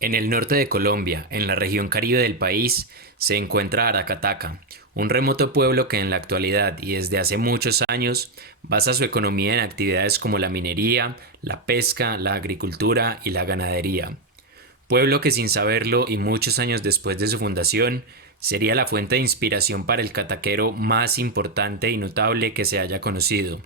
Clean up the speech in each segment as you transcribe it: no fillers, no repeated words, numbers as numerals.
En el norte de Colombia, en la región Caribe del país, se encuentra Aracataca, un remoto pueblo que en la actualidad y desde hace muchos años basa su economía en actividades como la minería, la pesca, la agricultura y la ganadería. Pueblo que sin saberlo y muchos años después de su fundación, sería la fuente de inspiración para el cataquero más importante y notable que se haya conocido.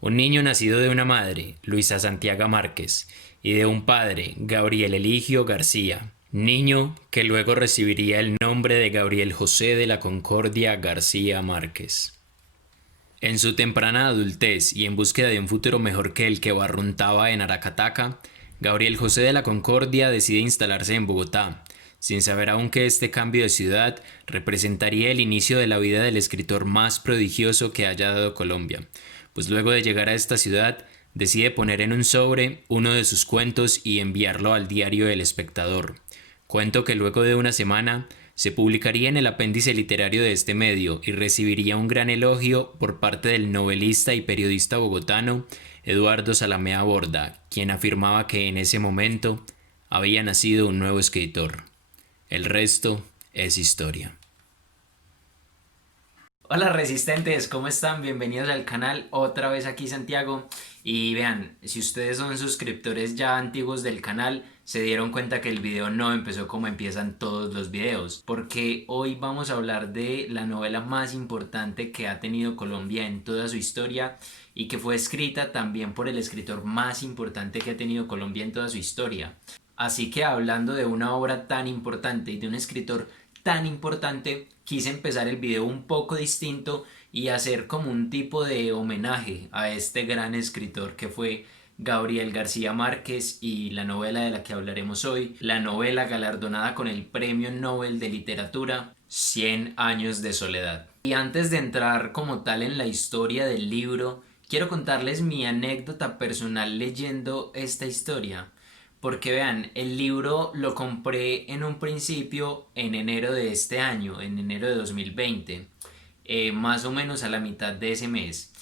Un niño nacido de una madre, Luisa Santiago Márquez, y de un padre, Gabriel Eligio García. Niño que luego recibiría el nombre de Gabriel José de la Concordia García Márquez. En su temprana adultez y en búsqueda de un futuro mejor que el que barruntaba en Aracataca, Gabriel José de la Concordia decide instalarse en Bogotá, sin saber aún que este cambio de ciudad representaría el inicio de la vida del escritor más prodigioso que haya dado Colombia, pues luego de llegar a esta ciudad decide poner en un sobre uno de sus cuentos y enviarlo al diario El Espectador, cuento que luego de una semana se publicaría en el apéndice literario de este medio y recibiría un gran elogio por parte del novelista y periodista bogotano Eduardo Salamea Borda, quien afirmaba que en ese momento había nacido un nuevo escritor. El resto es historia. Hola resistentes, ¿cómo están? Bienvenidos al canal, otra vez aquí Santiago. Y vean, si ustedes son suscriptores ya antiguos del canal, se dieron cuenta que el video no empezó como empiezan todos los videos, porque hoy vamos a hablar de la novela más importante que ha tenido Colombia en toda su historia y que fue escrita también por el escritor más importante que ha tenido Colombia en toda su historia. Así que hablando de una obra tan importante y de un escritor tan importante, quise empezar el video un poco distinto y hacer como un tipo de homenaje a este gran escritor que fue Gabriel García Márquez y la novela de la que hablaremos hoy, la novela galardonada con el Premio Nobel de Literatura, Cien años de soledad. Y antes de entrar como tal en la historia del libro, quiero contarles mi anécdota personal leyendo esta historia. Porque vean, el libro lo compré en un principio en enero de este año, en enero de 2020, más o menos a la mitad de ese mes.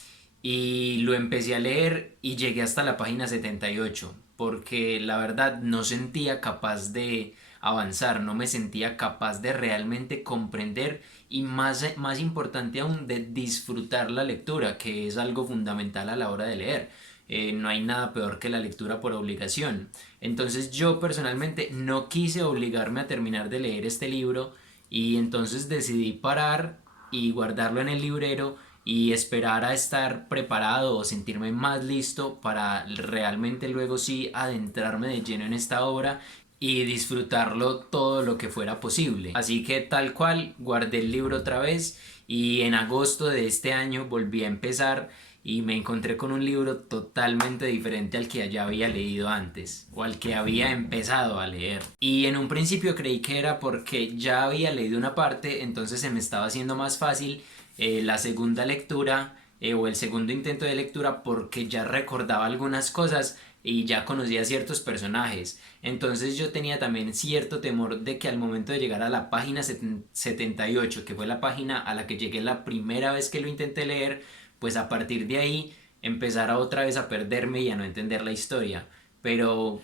Y lo empecé a leer y llegué hasta la página 78, porque la verdad no sentía capaz de avanzar, no me sentía capaz de realmente comprender y más importante aún de disfrutar la lectura, que es algo fundamental a la hora de leer. No hay nada peor que la lectura por obligación. Entonces yo personalmente no quise obligarme a terminar de leer este libro y entonces decidí parar y guardarlo en el librero y esperar a estar preparado o sentirme más listo para realmente luego sí adentrarme de lleno en esta obra y disfrutarlo todo lo que fuera posible. Así que tal cual guardé el libro otra vez y en agosto de este año volví a empezar y me encontré con un libro totalmente diferente al que ya había leído antes o al que había empezado a leer. Y en un principio creí que era porque ya había leído una parte, entonces se me estaba haciendo más fácil la segunda lectura o el segundo intento de lectura porque ya recordaba algunas cosas y ya conocía ciertos personajes. Entonces yo tenía también cierto temor de que al momento de llegar a la página 78, que fue la página a la que llegué la primera vez que lo intenté leer, pues a partir de ahí empezara otra vez a perderme y a no entender la historia. Pero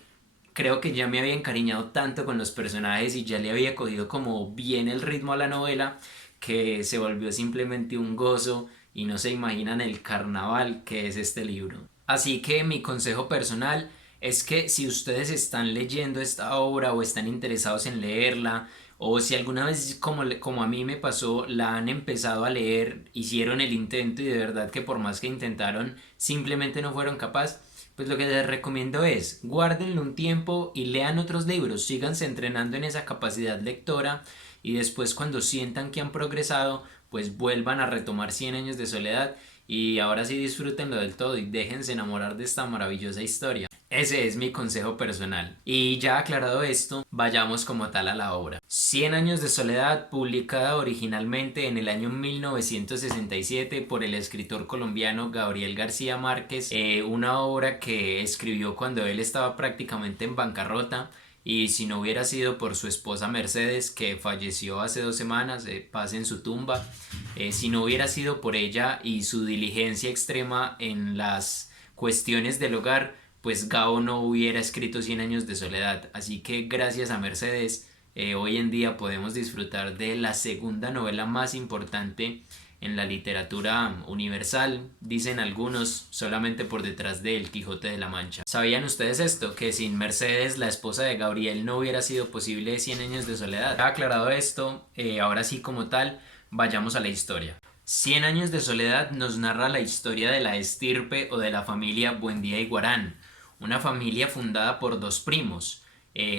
creo que ya me había encariñado tanto con los personajes y ya le había cogido como bien el ritmo a la novela que se volvió simplemente un gozo y no se imaginan el carnaval que es este libro. Así que mi consejo personal es que si ustedes están leyendo esta obra o están interesados en leerla, o si alguna vez como a mí me pasó, la han empezado a leer, hicieron el intento y de verdad que por más que intentaron, simplemente no fueron capaces, pues lo que les recomiendo es guárdenlo un tiempo y lean otros libros, síganse entrenando en esa capacidad lectora y después cuando sientan que han progresado, pues vuelvan a retomar Cien años de soledad y ahora sí disfrútenlo del todo y déjense enamorar de esta maravillosa historia. Ese es mi consejo personal. Y ya aclarado esto, vayamos como tal a la obra. Cien años de soledad, publicada originalmente en el año 1967 por el escritor colombiano Gabriel García Márquez, una obra que escribió cuando él estaba prácticamente en bancarrota y si no hubiera sido por su esposa Mercedes, que falleció hace 2 semanas, paz en su tumba, si no hubiera sido por ella y su diligencia extrema en las cuestiones del hogar, pues Gabo no hubiera escrito Cien años de soledad. Así que gracias a Mercedes, hoy en día podemos disfrutar de la segunda novela más importante en la literatura universal, dicen algunos, solamente por detrás de El Quijote de la Mancha. ¿Sabían ustedes esto? Que sin Mercedes, la esposa de Gabriel, no hubiera sido posible Cien años de soledad. Aclarado esto, ahora sí como tal, vayamos a la historia. Cien años de soledad nos narra la historia de la estirpe o de la familia Buendía y Guarán, una familia fundada por dos primos,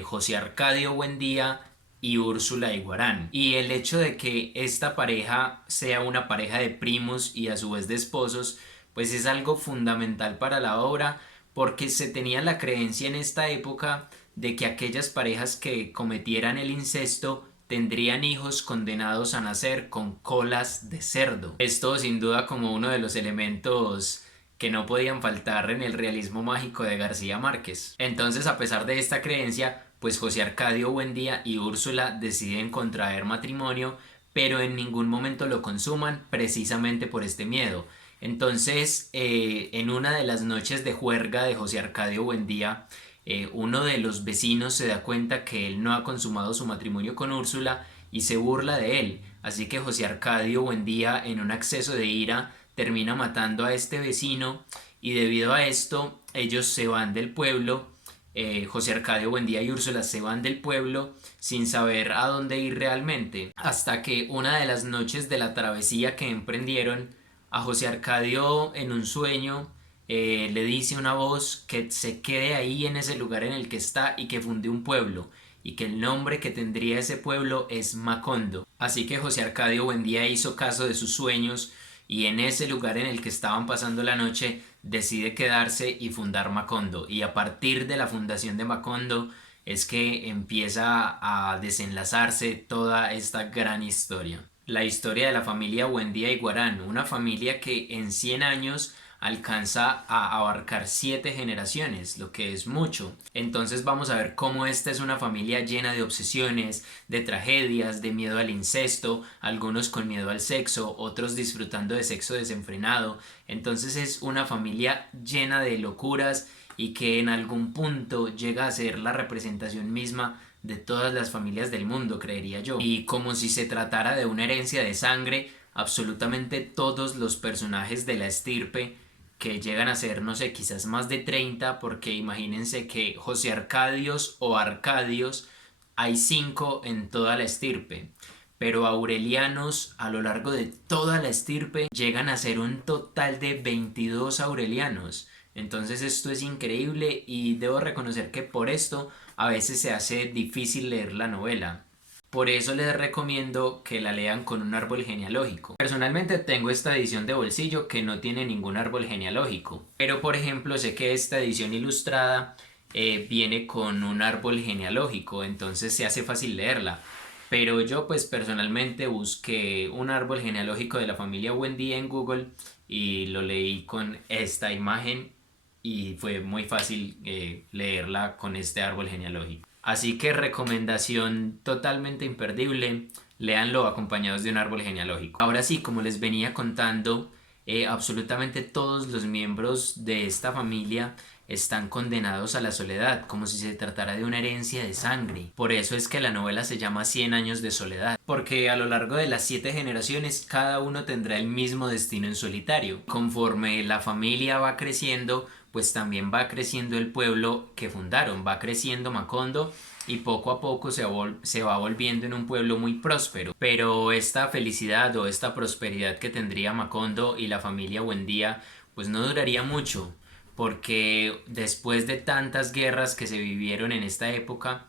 José Arcadio Buendía y Úrsula Iguarán. Y el hecho de que esta pareja sea una pareja de primos y a su vez de esposos, pues es algo fundamental para la obra, porque se tenía la creencia en esta época de que aquellas parejas que cometieran el incesto tendrían hijos condenados a nacer con colas de cerdo. Esto sin duda como uno de los elementos que no podían faltar en el realismo mágico de García Márquez. Entonces, a pesar de esta creencia, pues José Arcadio Buendía y Úrsula deciden contraer matrimonio, pero en ningún momento lo consuman precisamente por este miedo. Entonces, en una de las noches de juerga de José Arcadio Buendía, uno de los vecinos se da cuenta que él no ha consumado su matrimonio con Úrsula y se burla de él. Así que José Arcadio Buendía, en un acceso de ira, termina matando a este vecino y debido a esto ellos se van del pueblo. José Arcadio Buendía y Úrsula se van del pueblo sin saber a dónde ir realmente, hasta que una de las noches de la travesía que emprendieron, a José Arcadio en un sueño le dice una voz que se quede ahí en ese lugar en el que está y que funde un pueblo, y que el nombre que tendría ese pueblo es Macondo. Así que José Arcadio Buendía hizo caso de sus sueños y en ese lugar en el que estaban pasando la noche decide quedarse y fundar Macondo, y a partir de la fundación de Macondo es que empieza a desenlazarse toda esta gran historia. La historia de la familia Buendía y Guarán, una familia que en 100 años alcanza a abarcar 7 generaciones, lo que es mucho. Entonces vamos a ver cómo esta es una familia llena de obsesiones, de tragedias, de miedo al incesto, algunos con miedo al sexo, otros disfrutando de sexo desenfrenado. Entonces es una familia llena de locuras y que en algún punto llega a ser la representación misma de todas las familias del mundo, creería yo. Y como si se tratara de una herencia de sangre, absolutamente todos los personajes de la estirpe, que llegan a ser, no sé, quizás más de 30, porque imagínense que José Arcadios o Arcadios hay 5 en toda la estirpe, pero aurelianos a lo largo de toda la estirpe llegan a ser un total de 22 aurelianos. Entonces esto es increíble y debo reconocer que por esto a veces se hace difícil leer la novela. Por eso les recomiendo que la lean con un árbol genealógico. Personalmente tengo esta edición de bolsillo que no tiene ningún árbol genealógico, pero por ejemplo sé que esta edición ilustrada viene con un árbol genealógico, entonces se hace fácil leerla. Pero yo pues personalmente busqué un árbol genealógico de la familia Buendía en Google y lo leí con esta imagen y fue muy fácil leerla con este árbol genealógico. Así que recomendación totalmente imperdible, léanlo acompañados de un árbol genealógico. Ahora sí, como les venía contando, absolutamente todos los miembros de esta familia están condenados a la soledad, como si se tratara de una herencia de sangre. Por eso es que la novela se llama Cien años de soledad, porque a lo largo de las 7 generaciones cada uno tendrá el mismo destino en solitario. Conforme la familia va creciendo, pues también va creciendo el pueblo que fundaron, va creciendo Macondo y poco a poco se va volviendo en un pueblo muy próspero. Pero esta felicidad o esta prosperidad que tendría Macondo y la familia Buendía pues no duraría mucho, porque después de tantas guerras que se vivieron en esta época,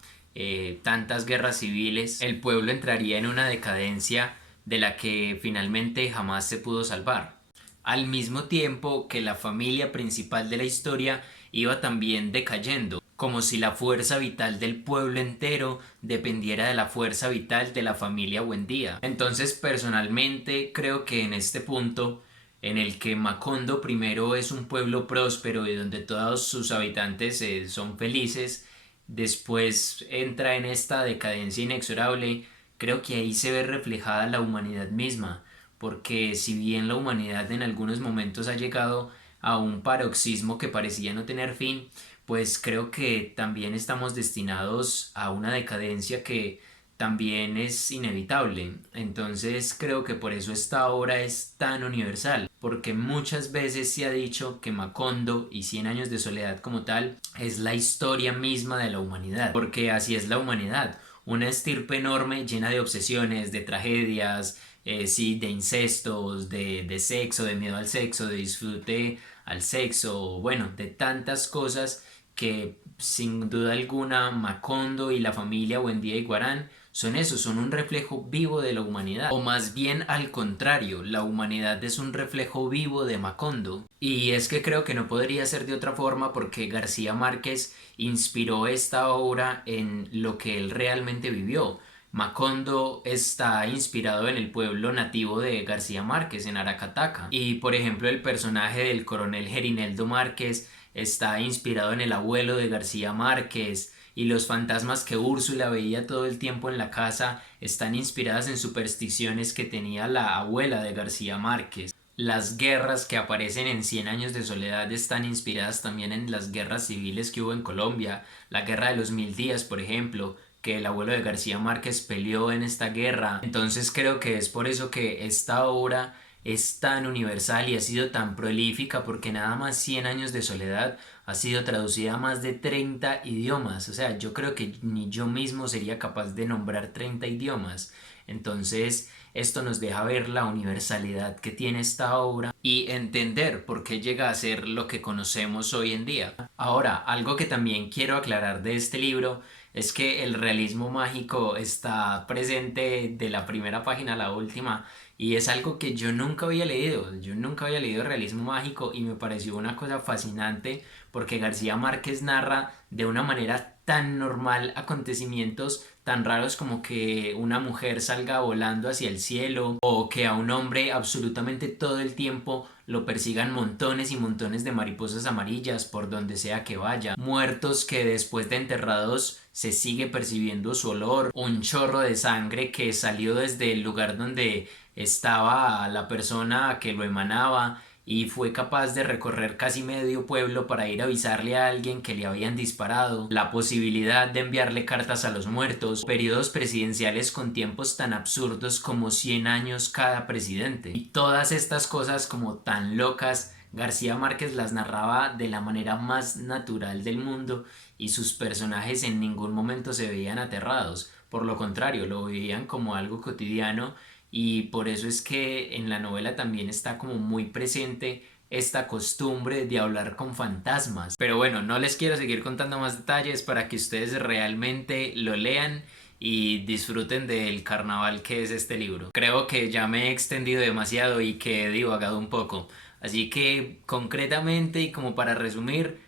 tantas guerras civiles, el pueblo entraría en una decadencia de la que finalmente jamás se pudo salvar. Al mismo tiempo que la familia principal de la historia iba también decayendo, como si la fuerza vital del pueblo entero dependiera de la fuerza vital de la familia Buendía. Entonces, personalmente creo que en este punto en el que Macondo primero es un pueblo próspero y donde todos sus habitantes son felices, después entra en esta decadencia inexorable, creo que ahí se ve reflejada la humanidad misma, porque si bien la humanidad en algunos momentos ha llegado a un paroxismo que parecía no tener fin, pues creo que también estamos destinados a una decadencia que también es inevitable. Entonces creo que por eso esta obra es tan universal, porque muchas veces se ha dicho que Macondo y Cien años de soledad como tal es la historia misma de la humanidad, porque así es la humanidad, una estirpe enorme llena de obsesiones, de tragedias, sí, de incestos, de sexo, de miedo al sexo, de disfrute al sexo, bueno, de tantas cosas que sin duda alguna Macondo y la familia Buendía y Guarán son eso, son un reflejo vivo de la humanidad. O más bien al contrario, la humanidad es un reflejo vivo de Macondo. Y es que creo que no podría ser de otra forma porque García Márquez inspiró esta obra en lo que él realmente vivió. Macondo está inspirado en el pueblo nativo de García Márquez, en Aracataca. Y por ejemplo el personaje del coronel Gerineldo Márquez está inspirado en el abuelo de García Márquez, y los fantasmas que Úrsula veía todo el tiempo en la casa están inspiradas en supersticiones que tenía la abuela de García Márquez. Las guerras que aparecen en Cien años de soledad están inspiradas también en las guerras civiles que hubo en Colombia, la guerra de los Mil Días, por ejemplo, que el abuelo de García Márquez peleó en esta guerra. Entonces creo que es por eso que esta obra es tan universal y ha sido tan prolífica, porque nada más Cien años de soledad ha sido traducida a más de 30 idiomas. O sea, yo creo que ni yo mismo sería capaz de nombrar 30 idiomas. Entonces, esto nos deja ver la universalidad que tiene esta obra y entender por qué llega a ser lo que conocemos hoy en día. Ahora, algo que también quiero aclarar de este libro es que el realismo mágico está presente de la primera página a la última, y es algo que yo nunca había leído. Yo nunca había leído realismo mágico y me pareció una cosa fascinante porque García Márquez narra de una manera tan normal acontecimientos tan raros como que una mujer salga volando hacia el cielo, o que a un hombre absolutamente todo el tiempo lo persigan montones y montones de mariposas amarillas por donde sea que vaya, muertos que después de enterrados se sigue percibiendo su olor, un chorro de sangre que salió desde el lugar donde estaba la persona que lo emanaba y fue capaz de recorrer casi medio pueblo para ir a avisarle a alguien que le habían disparado, la posibilidad de enviarle cartas a los muertos, periodos presidenciales con tiempos tan absurdos como 100 años cada presidente. Y todas estas cosas como tan locas, García Márquez las narraba de la manera más natural del mundo, y sus personajes en ningún momento se veían aterrados, por lo contrario, lo veían como algo cotidiano, y por eso es que en la novela también está como muy presente esta costumbre de hablar con fantasmas. Pero bueno, no les quiero seguir contando más detalles para que ustedes realmente lo lean y disfruten del carnaval que es este libro. Creo que ya me he extendido demasiado y que he divagado un poco. Así que concretamente y como para resumir,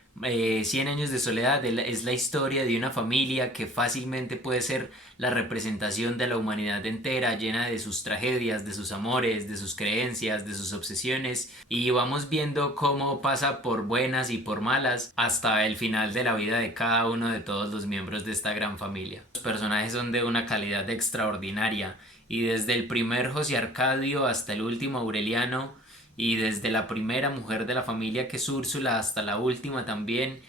Cien años de soledad es la historia de una familia que fácilmente puede ser la representación de la humanidad entera, llena de sus tragedias, de sus amores, de sus creencias, de sus obsesiones, y vamos viendo cómo pasa por buenas y por malas hasta el final de la vida de cada uno de todos los miembros de esta gran familia. Los personajes son de una calidad extraordinaria, y desde el primer José Arcadio hasta el último Aureliano, y desde la primera mujer de la familia que es Úrsula hasta la última también,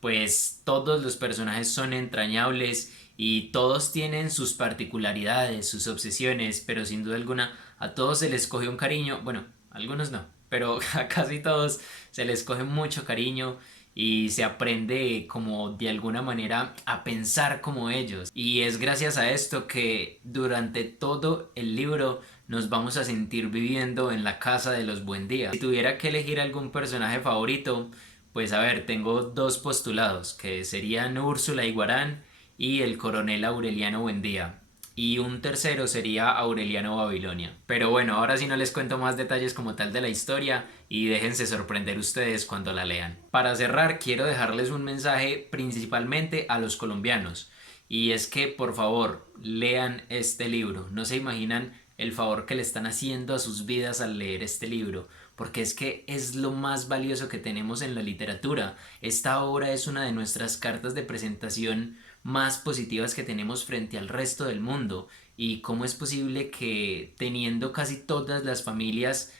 pues todos los personajes son entrañables y todos tienen sus particularidades, sus obsesiones, pero sin duda alguna a todos se les coge un cariño, bueno, a algunos no, pero a casi todos se les coge mucho cariño y se aprende como de alguna manera a pensar como ellos. Y es gracias a esto que durante todo el libro nos vamos a sentir viviendo en la casa de los Buendía. Si tuviera que elegir algún personaje favorito, pues a ver, tengo dos postulados, que serían Úrsula Iguarán y el coronel Aureliano Buendía. Y un tercero sería Aureliano Babilonia. Pero bueno, ahora sí no les cuento más detalles como tal de la historia y déjense sorprender ustedes cuando la lean. Para cerrar, quiero dejarles un mensaje principalmente a los colombianos. Y es que por favor, lean este libro. No se imaginan el favor que le están haciendo a sus vidas al leer este libro, porque es que es lo más valioso que tenemos en la literatura. Esta obra es una de nuestras cartas de presentación más positivas que tenemos frente al resto del mundo. Y cómo es posible que teniendo casi todas las familias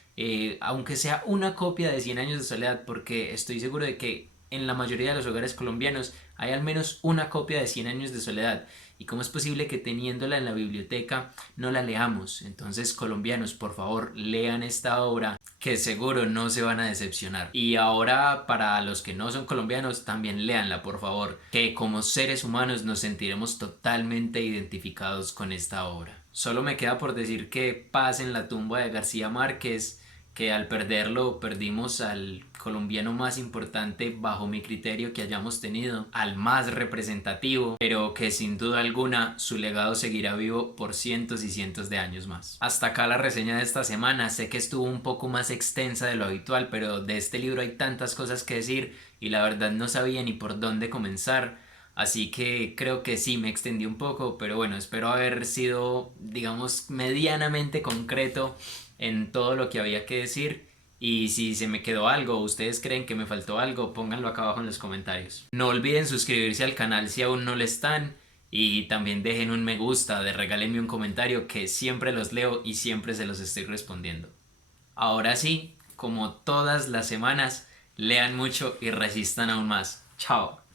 aunque sea una copia de Cien años de soledad, porque estoy seguro de que en la mayoría de los hogares colombianos hay al menos una copia de Cien años de soledad. ¿Y cómo es posible que teniéndola en la biblioteca no la leamos? Entonces, colombianos, por favor, lean esta obra que seguro no se van a decepcionar. Y ahora, para los que no son colombianos, también léanla, por favor, que como seres humanos nos sentiremos totalmente identificados con esta obra. Solo me queda por decir que paz en la tumba de García Márquez, que al perderlo perdimos al colombiano más importante bajo mi criterio que hayamos tenido, al más representativo, pero que sin duda alguna su legado seguirá vivo por cientos y cientos de años más. Hasta acá la reseña de esta semana. Sé que estuvo un poco más extensa de lo habitual, pero de este libro hay tantas cosas que decir y la verdad no sabía ni por dónde comenzar. Así que creo que sí me extendí un poco, pero bueno, espero haber sido, digamos, medianamente concreto en todo lo que había que decir. Y si se me quedó algo o ustedes creen que me faltó algo, pónganlo acá abajo en los comentarios. No olviden suscribirse al canal si aún no lo están. Y también dejen un me gusta, regálenme un comentario que siempre los leo y siempre se los estoy respondiendo. Ahora sí, como todas las semanas, lean mucho y resistan aún más. Chao.